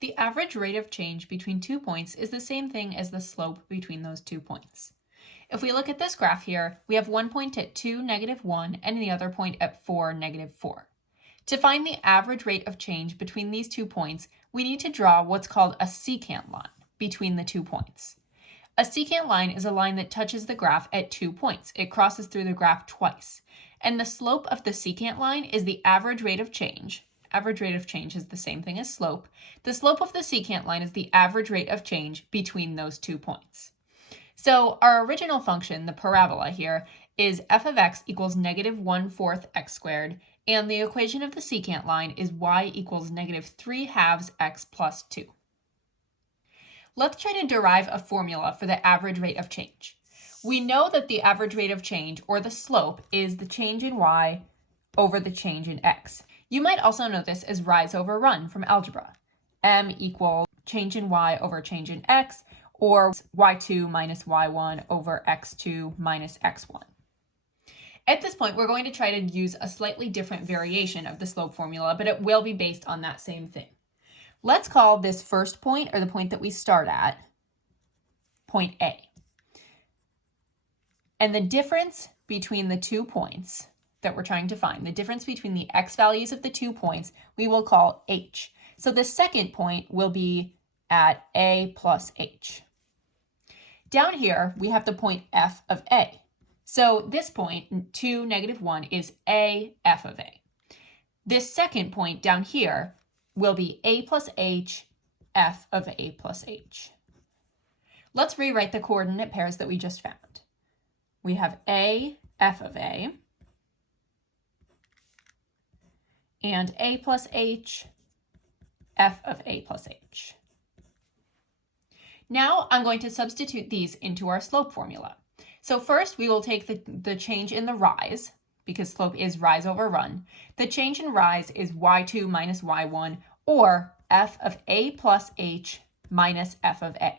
The average rate of change between 2 points is the same thing as the slope between those 2 points. If we look at this graph here, we have one point at 2, -1, and the other point at 4, -4. To find the average rate of change between these 2 points, we need to draw what's called a secant line between the 2 points. A secant line is a line that touches the graph at 2 points. It crosses through the graph twice. And the slope of the secant line is the average rate of change. Average rate of change is the same thing as slope. The slope of the secant line is the average rate of change between those 2 points. So our original function, the parabola here, is f of x equals -1/4 x squared, and the equation of the secant line is y equals -3/2 x plus 2. Let's try to derive a formula for the average rate of change. We know that the average rate of change, or the slope, is the change in y over the change in x. You might also know this as rise over run from algebra. M equals change in y over change in x, or y2 minus y1 over x2 minus x1. At this point, we're going to try to use a slightly different variation of the slope formula, but it will be based on that same thing. Let's call this first point, or the point that we start at, point A. And the difference between the 2 points that we're trying to find, the difference between the x values of the 2 points, we will call h. So the second point will be at a plus h. Down here, we have the point f of a. So this point, 2, -1, is a f of a. This second point down here will be a plus h, f of a plus h. Let's rewrite the coordinate pairs that we just found. We have a, f of a, and a plus h, f of a plus h. Now I'm going to substitute these into our slope formula. So first we will take the change in the rise, because slope is rise over run. The change in rise is y2 minus y1, or f of a plus h minus f of a.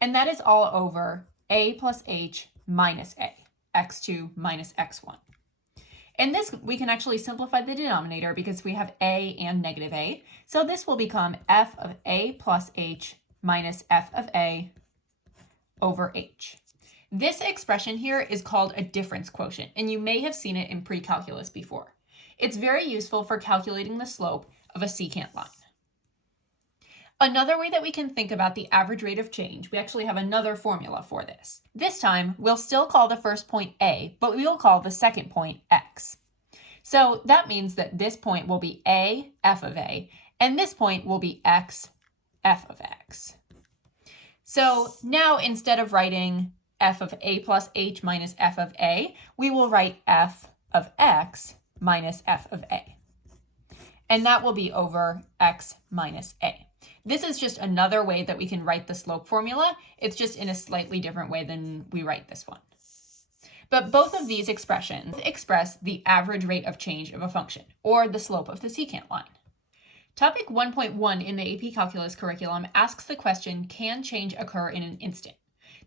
And that is all over a plus h minus a, x2 minus x1. In this, we can actually simplify the denominator because we have a and negative a. So this will become f of a plus h minus f of a over h. This expression here is called a difference quotient, and you may have seen it in pre-calculus before. It's very useful for calculating the slope of a secant line. Another way that we can think about the average rate of change, we actually have another formula for this. This time, we'll still call the first point a, but we will call the second point x. So that means that this point will be a, f of a, and this point will be x, f of x. So now instead of writing f of a plus h minus f of a, we will write f of x minus f of a. And that will be over x minus a. This is just another way that we can write the slope formula. It's just in a slightly different way than we write this one. But both of these expressions express the average rate of change of a function, or the slope of the secant line. Topic 1.1 in the AP Calculus curriculum asks the question, can change occur in an instant?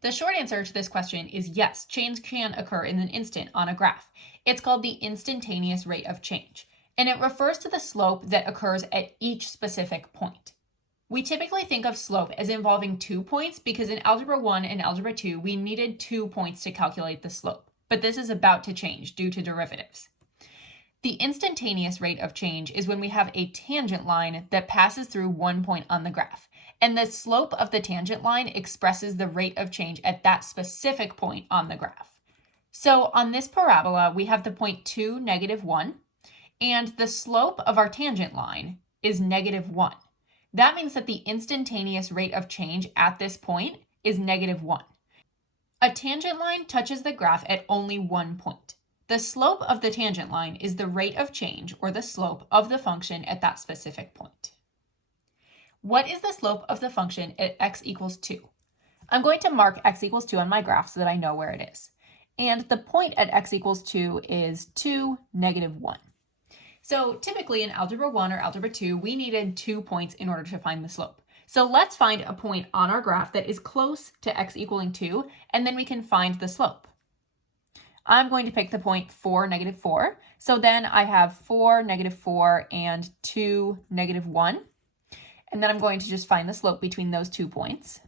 The short answer to this question is yes, change can occur in an instant on a graph. It's called the instantaneous rate of change, and it refers to the slope that occurs at each specific point. We typically think of slope as involving 2 points because in Algebra 1 and Algebra 2, we needed 2 points to calculate the slope, but this is about to change due to derivatives. The instantaneous rate of change is when we have a tangent line that passes through 1 point on the graph, and the slope of the tangent line expresses the rate of change at that specific point on the graph. So on this parabola, we have the point 2, -1, and the slope of our tangent line is -1. That means that the instantaneous rate of change at this point is -1. A tangent line touches the graph at only 1 point. The slope of the tangent line is the rate of change, or the slope of the function at that specific point. What is the slope of the function at x equals 2? I'm going to mark x equals 2 on my graph so that I know where it is. And the point at x equals 2 is 2, -1. So typically in Algebra 1 or Algebra 2, we needed 2 points in order to find the slope. So let's find a point on our graph that is close to x equaling 2, and then we can find the slope. I'm going to pick the point 4, -4. So then I have 4, -4, and 2, -1. And then I'm going to just find the slope between those 2 points.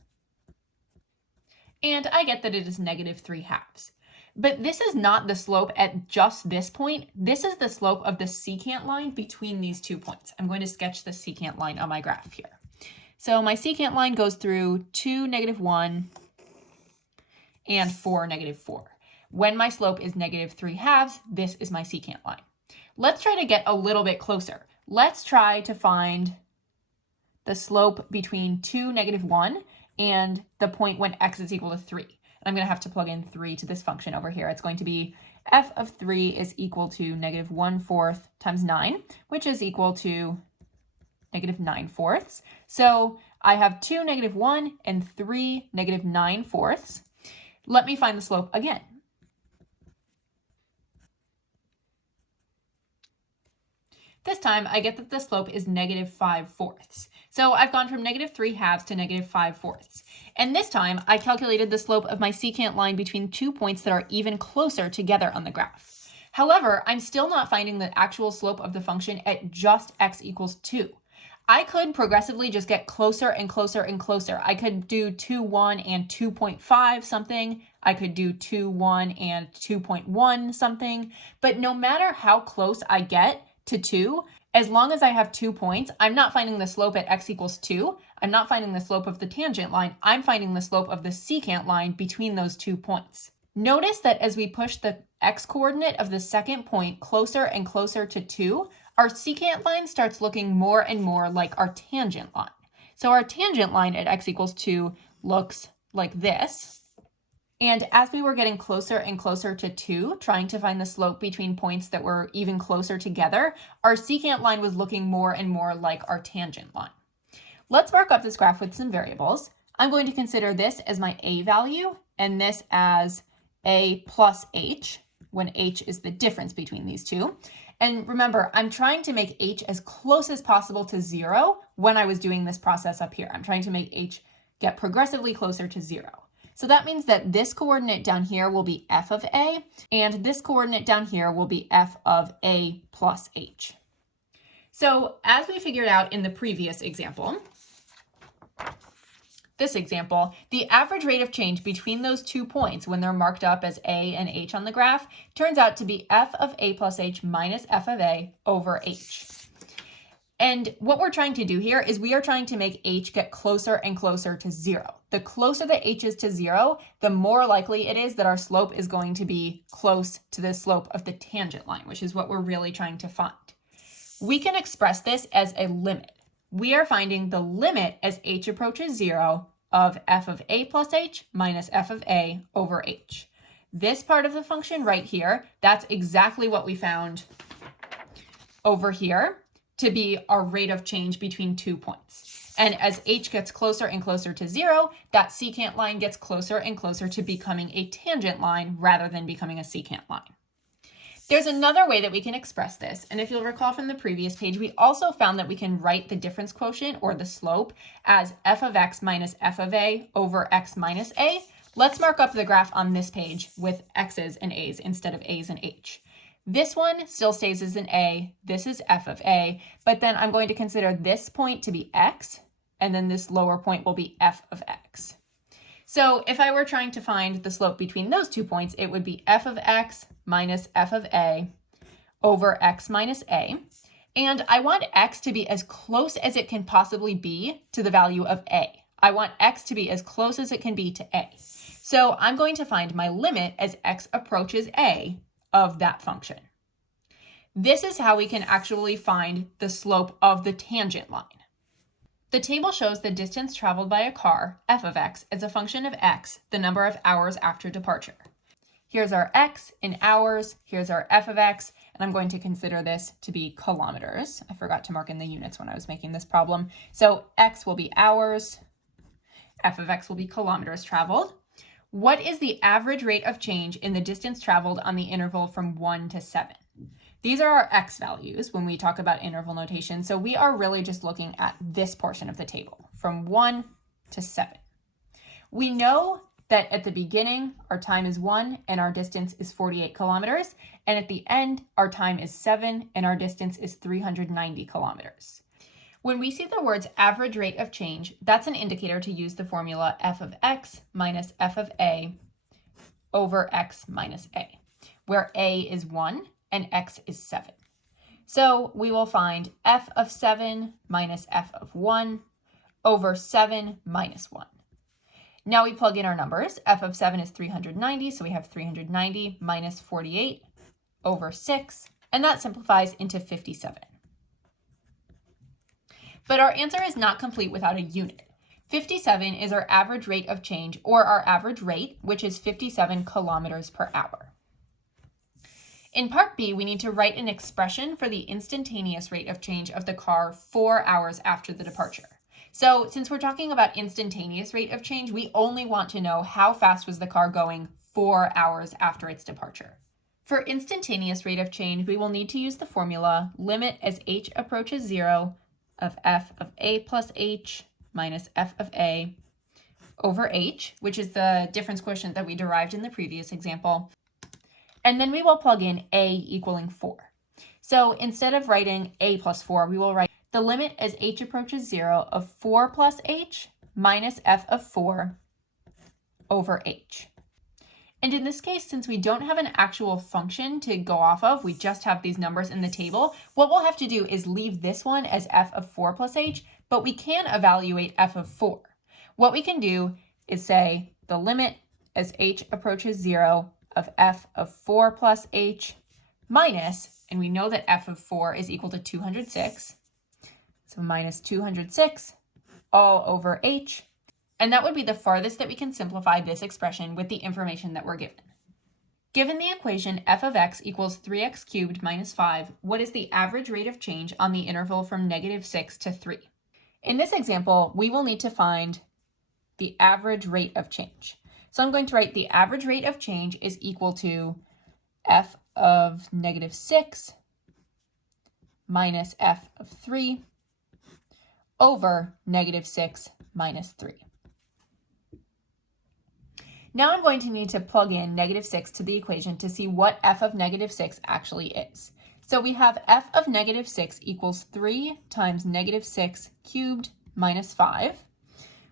And I get that it is -3/2. But this is not the slope at just this point. This is the slope of the secant line between these 2 points. I'm going to sketch the secant line on my graph here. So my secant line goes through 2, -1, and 4, -4. When my slope is -3/2, this is my secant line. Let's try to get a little bit closer. Let's try to find the slope between 2, -1 and the point when x is equal to 3. I'm going to have to plug in 3 to this function over here. It's going to be f of 3 is equal to -1/4 times 9, which is equal to -9/4. So I have 2, -1 and 3, -9/4. Let me find the slope again. This time I get that the slope is -5/4. So I've gone from -3/2 to -5/4. And this time I calculated the slope of my secant line between 2 points that are even closer together on the graph. However, I'm still not finding the actual slope of the function at just x equals 2. I could progressively just get closer and closer and closer. I could do 2,1 and 2.5 something. I could do 2,1 and 2.1 something. But no matter how close I get to 2, as long as I have 2 points, I'm not finding the slope at x equals 2. I'm not finding the slope of the tangent line. I'm finding the slope of the secant line between those 2 points. Notice that as we push the x coordinate of the second point closer and closer to 2, our secant line starts looking more and more like our tangent line. So our tangent line at x equals 2 looks like this. And as we were getting closer and closer to 2, trying to find the slope between points that were even closer together, our secant line was looking more and more like our tangent line. Let's mark up this graph with some variables. I'm going to consider this as my a value and this as a plus h, when h is the difference between these two. And remember, I'm trying to make h as close as possible to 0 when I was doing this process up here. I'm trying to make h get progressively closer to 0. So that means that this coordinate down here will be f of a, and this coordinate down here will be f of a plus h. So as we figured out in the previous example, this example, the average rate of change between those 2 points when they're marked up as a and h on the graph turns out to be f of a plus h minus f of a over h. And what we're trying to do here is we are trying to make h get closer and closer to 0. The closer that h is to 0, the more likely it is that our slope is going to be close to the slope of the tangent line, which is what we're really trying to find. We can express this as a limit. We are finding the limit as h approaches 0 of f of a plus h minus f of a over h. This part of the function right here, that's exactly what we found over here to be our rate of change between 2 points. And as h gets closer and closer to 0, that secant line gets closer and closer to becoming a tangent line rather than becoming a secant line. There's another way that we can express this, and if you'll recall from the previous page, we also found that we can write the difference quotient, or the slope, as f of x minus f of a over x minus a. Let's mark up the graph on this page with x's and a's instead of a's and h. This one still stays as an a, this is f of a, but then I'm going to consider this point to be x, and then this lower point will be f of x. So if I were trying to find the slope between those 2 points, it would be f of x minus f of a over x minus a. And I want x to be as close as it can possibly be to the value of a. I want x to be as close as it can be to a. So I'm going to find my limit as x approaches a of that function. This is how we can actually find the slope of the tangent line. The table shows the distance traveled by a car, f of x, as a function of x, the number of hours after departure. Here's our x in hours, here's our f of x, and I'm going to consider this to be kilometers. I forgot to mark in the units when I was making this problem. So x will be hours, f of x will be kilometers traveled. What is the average rate of change in the distance traveled on the interval from 1 to 7? These are our x values when we talk about interval notation, so we are really just looking at this portion of the table, from 1 to 7. We know that at the beginning, our time is 1 and our distance is 48 kilometers. And at the end, our time is 7 and our distance is 390 kilometers. When we see the words average rate of change, that's an indicator to use the formula f of x minus f of a over x minus a, where a is 1 and x is 7. So we will find f of 7 minus f of 1 over 7 minus 1. Now we plug in our numbers. F of 7 is 390, so we have 390 minus 48 over 6, and that simplifies into 57. But our answer is not complete without a unit. 57 is our average rate of change, or our average rate, which is 57 kilometers per hour. In part B, we need to write an expression for the instantaneous rate of change of the car 4 hours after the departure. So since we're talking about instantaneous rate of change, we only want to know how fast was the car going 4 hours after its departure. For instantaneous rate of change, we will need to use the formula limit as h approaches 0 of f of a plus h minus f of a over h, which is the difference quotient that we derived in the previous example. And then we will plug in a equaling 4. So instead of writing a plus 4, we will write the limit as h approaches 0 of 4 plus h minus f of 4 over h. And in this case, since we don't have an actual function to go off of, we just have these numbers in the table, what we'll have to do is leave this one as f of 4 plus h, but we can evaluate f of 4. What we can do is say the limit as h approaches 0 of f of 4 plus h minus, and we know that f of 4 is equal to 206, so minus 206 all over h. And that would be the farthest that we can simplify this expression with the information that we're given. Given the equation f of x equals 3x cubed minus 5, what is the average rate of change on the interval from -6 to 3? In this example, we will need to find the average rate of change. So I'm going to write the average rate of change is equal to f of -6 minus f of 3 over -6 minus 3. Now I'm going to need to plug in -6 to the equation to see what f of -6 actually is. So we have f of -6 equals 3 times -6 cubed minus 5,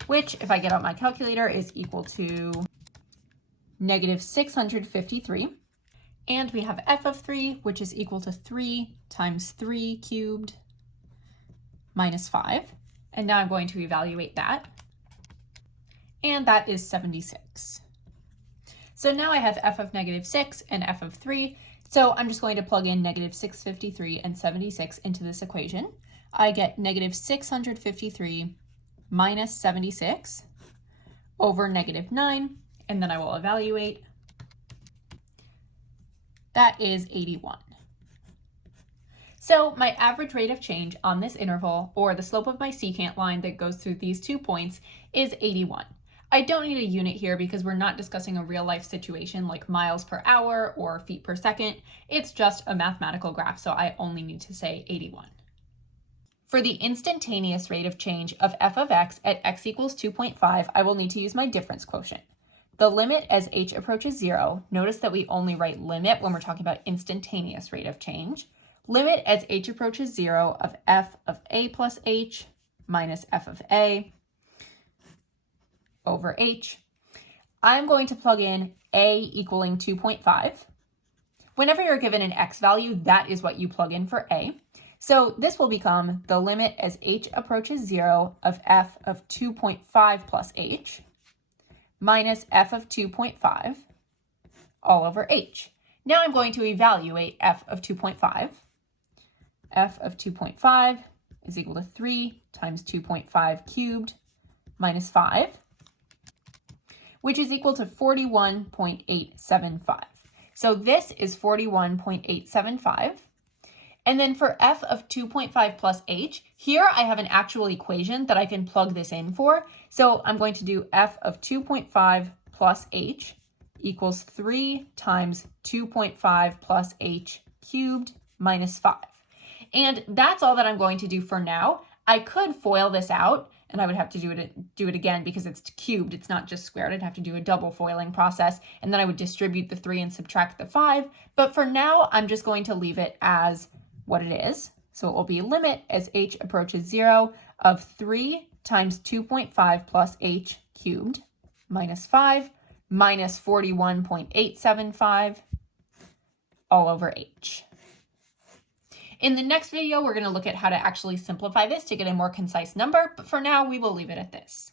which, if I get out my calculator, is equal to -653. And we have f of 3, which is equal to 3 times 3 cubed minus 5. And now I'm going to evaluate that. And that is 76. So now I have f of -6 and f of 3. So I'm just going to plug in -653 and 76 into this equation. I get -653 minus 76 over -9, and then I will evaluate. That is 81. So my average rate of change on this interval, or the slope of my secant line that goes through these 2 points, is 81. I don't need a unit here because we're not discussing a real life situation like miles per hour or feet per second. It's just a mathematical graph, so I only need to say 81. For the instantaneous rate of change of f of x at x equals 2.5, I will need to use my difference quotient. The limit as h approaches 0, notice that we only write limit when we're talking about instantaneous rate of change. Limit as h approaches 0 of f of a plus h minus f of a over h. I'm going to plug in a equaling 2.5. Whenever you're given an x value, that is what you plug in for a. So this will become the limit as h approaches 0 of f of 2.5 plus h minus f of 2.5 all over h. Now I'm going to evaluate f of 2.5. F of 2.5 is equal to 3 times 2.5 cubed minus 5, which is equal to 41.875. So this is 41.875. And then for f of 2.5 plus h, here I have an actual equation that I can plug this in for. So I'm going to do f of 2.5 plus h equals 3 times 2.5 plus h cubed minus 5. And that's all that I'm going to do for now. I could FOIL this out and I would have to do it again because it's cubed, it's not just squared. I'd have to do a double foiling process, and then I would distribute the 3 and subtract the 5. But for now, I'm just going to leave it as what it is. So it will be limit as h approaches 0 of 3 times 2.5 plus h cubed minus 5 minus 41.875 all over h. In the next video, we're going to look at how to actually simplify this to get a more concise number, but for now, we will leave it at this.